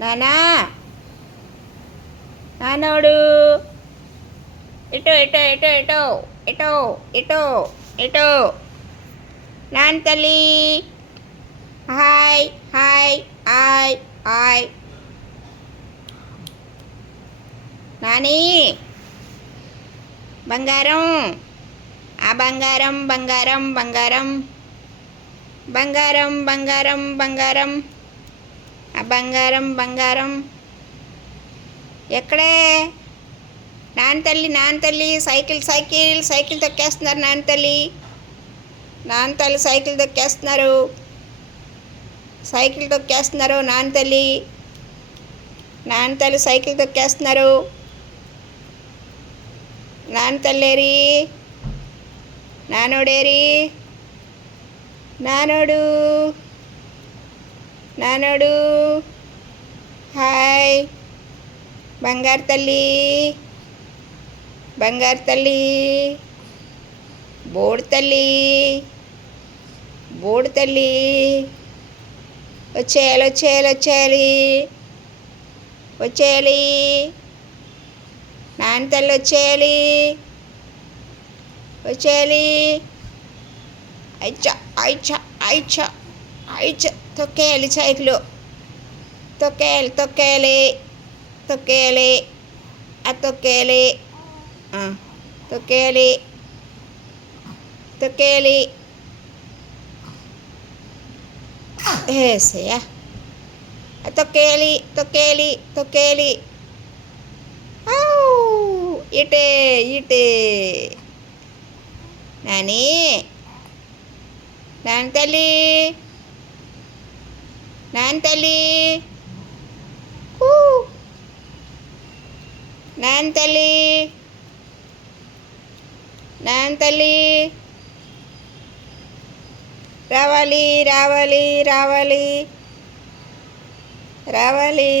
నానా నానోడు ఇటో ఇటో ఇటో ఇటో ఇటో ఇటో ఇటో నాన్న తల్లి hi hi hi hi Nani బంగారం ఆ బంగారం బంగారం బంగారం బంగారం బంగారం బంగారం ఆ బంగారం బంగారం ఎక్కడే నాన్న తల్లి సైకిల్ సైకిల్ సైకిల్ తొక్కేస్తున్నారు నాన్న తల్లి సైకిల్ తొక్కేస్తున్నారు నాన్న తల్లి సైకిల్ తొక్కేస్తున్నారు నాన్న తల్లేరి నానోడేరి నానోడు నానోడు హాయ్ బంగారు తల్లి బోడు తల్లి వచ్చేయాలి నాన్న తల్లి వచ్చేయాలి ఐచ తొక్కేయాలి సైకిల్ తొక్కేయాలి ఏసయ్యా తొక్కేయాలి ఇటే నాని నాన్న తల్లి రావాలి